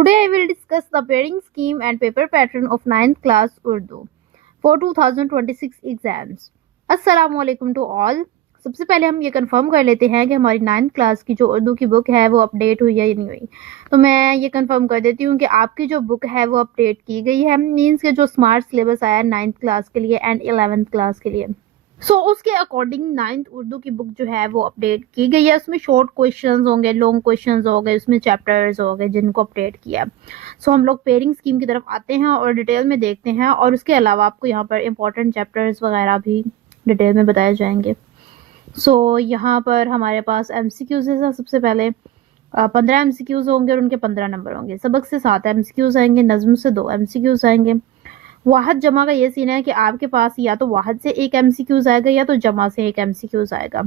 Today I will discuss the pairing scheme and paper pattern of 9th class Urdu for 2026 exams. अस्सलाम वालेकुम to all. सबसे पहले हम ये कंफर्म कर लेते हैं कि हमारी 9th क्लास की जो उर्दू की बुक है वो अपडेट हुई है या नहीं हुई. तो मैं ये कंफर्म कर देती हूँ कि आपकी जो बुक है वो अपडेट की गई है. मीन्स के जो स्मार्ट सिलेबस आया है 9th क्लास के लिए एंड 11th क्लास के लिए, उसके अकॉर्डिंग 9th उर्दू की बुक जो है वो अपडेट की गई है. उसमें शॉर्ट क्वेश्चंस होंगे, लॉन्ग क्वेश्चंस होंगे, उसमें चैप्टर्स होंगे जिनको अपडेट किया. हम लोग पेयरिंग स्कीम की तरफ आते हैं और डिटेल में देखते हैं, और उसके अलावा आपको यहाँ पर इंपॉर्टेंट चैप्टर्स वगैरह भी डिटेल में बताए जाएंगे. यहाँ पर हमारे पास MCQs है. सबसे पहले 15 MCQs होंगे और उनके 15 नंबर होंगे. सबक से 7 MCQs आएंगे, नज्म से 2 MCQs आएंगे. वाहद जमा का ये सीन है कि आपके पास या तो वाहद से एक MCQs आएगा या तो जमा से एक MCQs आएगा.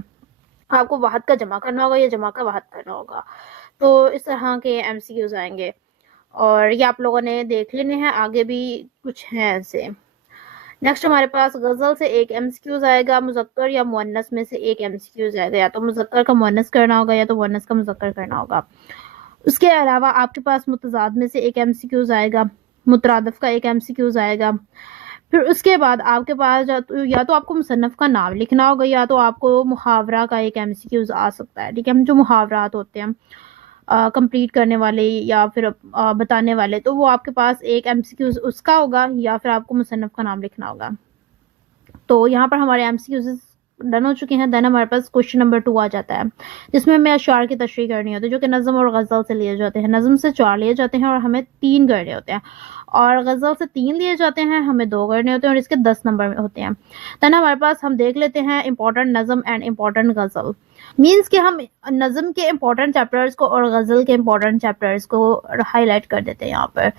आपको वाहद का जमा करना होगा या जमा का वाहद करना होगा. तो इस तरह के MCQs आएंगे और ये आप लोगों ने देख लेने हैं. आगे भी कुछ हैं ऐसे. नेक्स्ट हमारे पास गजल से एक MCQs आएगा. मुज़क्कर या मुअन्नस में से एक MCQs आएगा. या तो मुज़क्कर का मुअन्नस करना होगा या तो मुअन्नस का मुज़क्कर करना होगा. उसके अलावा आपके पास मुतज़ाद में से एक MCQs आएगा. मुतरादफ का एक MCQs आएगा. फिर उसके बाद आपके पास या तो आपको मुसन्नफ का नाम लिखना होगा या तो आपको मुहावरा का एक MCQs आ सकता है. ठीक है, हम जो मुहावरात होते हैं कंप्लीट करने वाले या फिर बताने वाले, तो वो आपके पास एक MCQs उसका होगा या फिर आपको मुसन्नफ का नाम लिखना होगा. तो यहाँ पर हमारे MCQs डन हो चुके हैं. देन हमारे पास क्वेश्चन नंबर 2 आ जाता है जिसमें हमें अशआर की तशरीह करनी होती है, जो कि नज़म और गज़ल से लिए जाते हैं. नज़म से 4 लिए जाते हैं और हमें 3 करने होते हैं, और गज़ल से 3 लिए जाते हैं, हमें 2 करने होते हैं और इसके 10 नंबर होते हैं. देन हमारे पास हम देख लेते हैं इंपॉर्टेंट नज़म एंड इंपॉर्टेंट गज़ल. मीन्स कि हम नज़म के इंपॉर्टेंट चैप्टर्स को और गज़ल के इंपॉर्टेंट चैप्टर्स को हाईलाइट कर देते हैं यहाँ पर.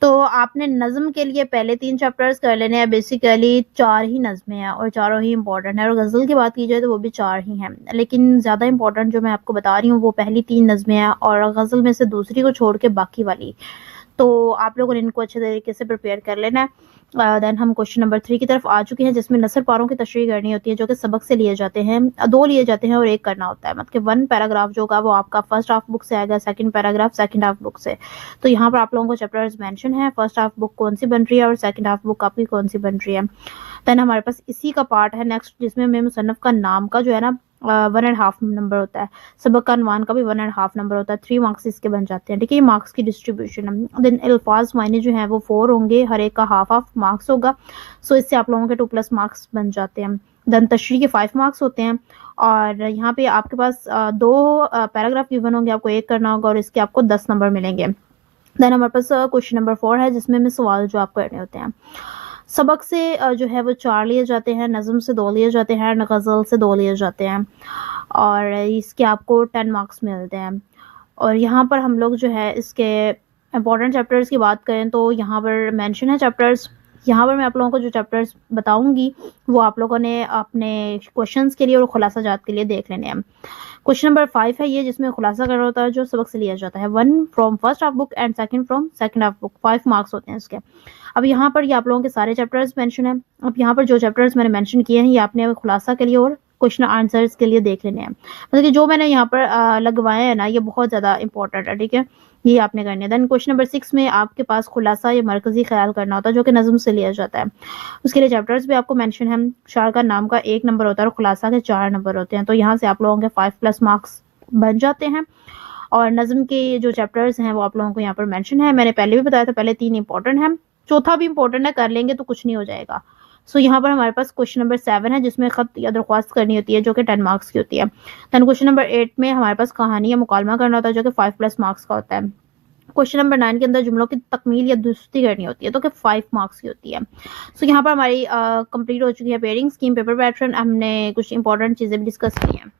तो आपने नज़म के लिए पहले 3 चैप्टर्स कर लेने हैं. बेसिकली 4 ही नज़में हैं और चारों ही इंपॉर्टेंट है, और गज़ल की बात की जाए तो वो भी 4 ही हैं, लेकिन ज़्यादा इंपॉर्टेंट जो मैं आपको बता रही हूँ वो पहली 3 नज़में हैं और गज़ल में से दूसरी को छोड़ के बाकी वाली. तो आप लोगों ने इनको अच्छे तरीके से प्रिपेयर कर लेना है. देन हम क्वेश्चन नंबर 3 की तरफ आ चुके हैं जिसमें नसर पारों की तशरीह करनी होती है, जो कि सबक से लिए जाते हैं. 2 लिए जाते हैं और 1 करना होता है. मतलब 1 पैराग्राफ जो होगा वो आपका फर्स्ट हाफ बुक से आएगा, second paragraph second half book से. तो यहाँ पर आप लोगों को चैप्टर्स मेंशन है, फर्स्ट हाफ बुक कौन सी बन रही है और सेकंड हाफ बुक आपकी कौन सी बन रही है. देन हमारे पास इसी का पार्ट है नेक्स्ट, जिसमें हमें मुसन्नफ का नाम का जो है ना 1.5 नंबर होता है. सबक का अनवान का भी 1.5 नंबर होता है. 3 मार्क्स इसके बन जाते हैं. ठीक है, ये मार्क्स की डिस्ट्रीब्यूशन है. देन अल्फाज मायने जो है वो 4 होंगे, हर एक का हाफ मार्क्स होगा. इससे आप लोगों के 2+ मार्क्स बन जाते हैं. देन तशरीह के 5 मार्क्स होते हैं, और यहाँ पे आपके पास 2 पैराग्राफ गिवन होंगे, आपको 1 करना होगा और इसके आपको 10 नंबर मिलेंगे. देन हमारे पास क्वेश्चन नंबर 4 है जिसमें हमें सवाल जो आपको करने होते हैं. सबक से जो है वो 4 लिए जाते हैं, नज़म से 2 लिए जाते हैं, गज़ल से 2 लिए जाते हैं, और इसके आपको 10 मार्क्स मिलते हैं. और यहाँ पर हम लोग जो है इसके इम्पॉर्टेंट चैप्टर्स की बात करें तो यहाँ पर मेंशन है चैप्टर्स. यहाँ पर मैं आप लोगों को जो चैप्टर्स बताऊंगी वो आप लोगों ने अपने क्वेश्चंस के लिए और खुलासा जात के लिए देख लेने हैं. क्वेश्चन नंबर 5 है ये, जिसमें खुलासा करना होता है जो सबक से लिया जाता है. 1 from first half book and 2 from second half book. 5 marks होते हैं इसके. अब यहाँ पर ये आप लोगों के सारे चैप्टर्स मेंशन है. अब यहाँ पर जो चैप्टर्स मैंने मेंशन किए हैं ये आपने खुलासा के लिए और क्वेश्चन आंसर्स के लिए देख लेने हैं. मतलब कि जो मैंने यहाँ पर लगवाए हैं ना ये बहुत ज़्यादा इंपॉर्टेंट है. ठीक है, ये आपने करने हैं. देन क्वेश्चन नंबर 6 में आपके पास खुलासा या मरकजी ख्याल करना होता है, जो कि नज़म से लिया जाता है. उसके लिए चैप्टर्स भी आपको मेंशन है. शार का नाम का 1 नंबर होता है और खुलासा के 4 नंबर होते हैं. तो यहाँ से आप लोगों के 5+ मार्क्स बन जाते हैं. और नज़म के जो चैप्टर्स हैं वो आप लोगों को यहाँ पर मेंशन है. मैंने पहले भी बताया था, पहले 3 इंपॉर्टेंट हैं, चौथा भी इंपॉर्टेंट है, कर लेंगे तो कुछ नहीं हो जाएगा. यहाँ पर हमारे पास क्वेश्चन नंबर 7 है जिसमें खत या दरख्वास्त करनी होती है, जो कि 10 मार्क्स की होती है. दैन क्वेश्चन नंबर 8 में हमारे पास कहानी या मुकालमा करना होता है, जो कि 5+ मार्क्स का होता है. क्वेश्चन नंबर 9 के अंदर जुमलों की तकमील या दुरुस्ती करनी होती है, तो कि 5 मार्क्स की होती है. यहाँ पर हमारी कंप्लीट हो चुकी है पेयरिंग स्कीम, पेपर पैटर्न. हमने कुछ इंपॉर्टेंट चीज़ें भी डिस्कस की हैं.